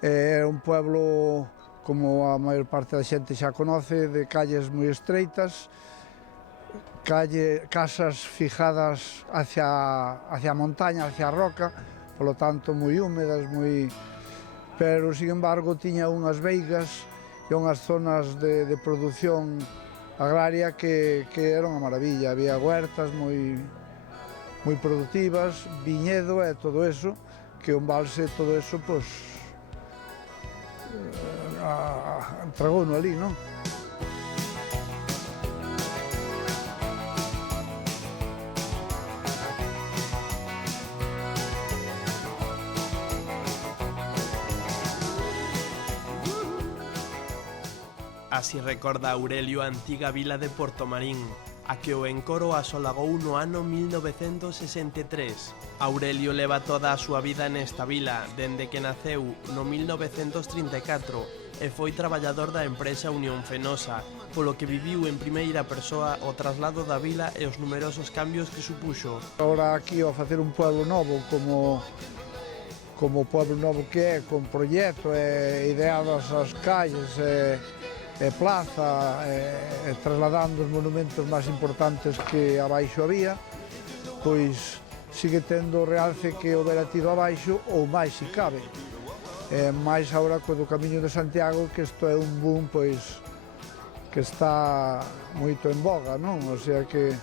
Era un pueblo, como a maior parte da xente xa conoce, de calles moi estreitas, casas fijadas hacia a montaña, hacia a roca, polo tanto moi húmedas, pero, sin embargo, tiña unhas veigas e unhas zonas de produción agraria que eran unha maravilla. Había huertas moi productivas, viñedo e todo eso, que o embalse, todo eso, pois, tragouno ali, non? Así recorda Aurelio a antiga vila de Portomarín, a que o encoro asolagou no ano 1963. Aurelio leva toda a súa vida nesta vila, dende que naceu no 1934 e foi traballador da empresa Unión Fenosa, polo que viviu en primeira persoa o traslado da vila e os numerosos cambios que supuxo. Agora aquí, ao facer un pueblo novo como o pueblo novo que é, con proxecto e ideadas as calles e plaza, e trasladando os monumentos máis importantes que abaixo había, pois sigue tendo o realce que houbera tido abaixo ou máis se cabe. Mais agora co do Camiño de Santiago, que isto é un boom, pois, que está moito en boga, non? O sea que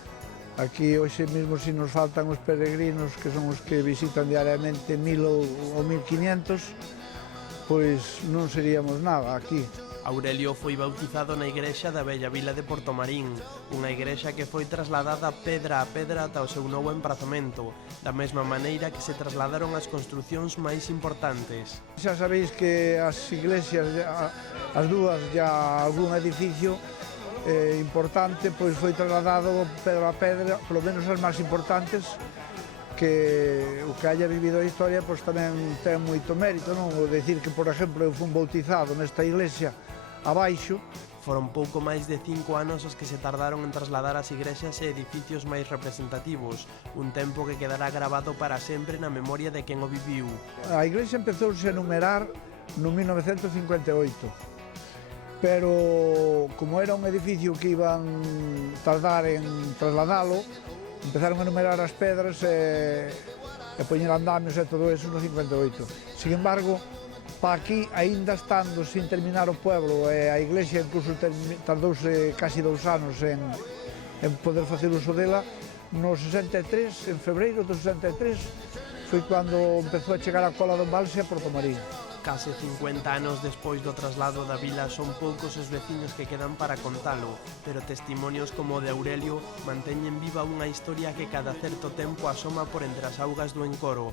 aquí hoxe mesmo si nos faltan os peregrinos, que son os que visitan diariamente 1000 ou 1500, pois non seríamos nada aquí. Aurelio foi bautizado na igrexa da bella vila de Portomarín, unha igrexa que foi trasladada pedra a pedra ata o seu novo emprazamento, da mesma maneira que se trasladaron as construcións máis importantes. Xa sabéis que as iglesias, as dúas, ya algún edificio importante, pois foi trasladado pedra a pedra, polo menos as máis importantes, que o que haya vivido a historia pois tamén ten moito mérito, non? O decir que, por exemplo, eu fui bautizado nesta iglesia abaixo. Foron pouco máis de 5 anos os que se tardaron en trasladar as igrexas e edificios máis representativos, un tempo que quedará gravado para sempre na memoria de quen o viviu. A iglesia empezouse a numerar no 1958, pero como era un edificio que iban tardar en trasladalo, empezaron a numerar as pedras e poñer andamios e todo eso no 58. Sin embargo, para aquí, aínda estando sin terminar o pueblo, e a iglesia incluso tardouse casi 2 anos en poder facer uso dela, no 63, en febreiro do 63, foi cando empezou a chegar a cola do embalse a Portomarín. Case 50 anos despois do traslado da vila son poucos os veciños que quedan para contalo, pero testimonios como o de Aurelio manteñen viva unha historia que cada certo tempo asoma por entre as augas do encoro.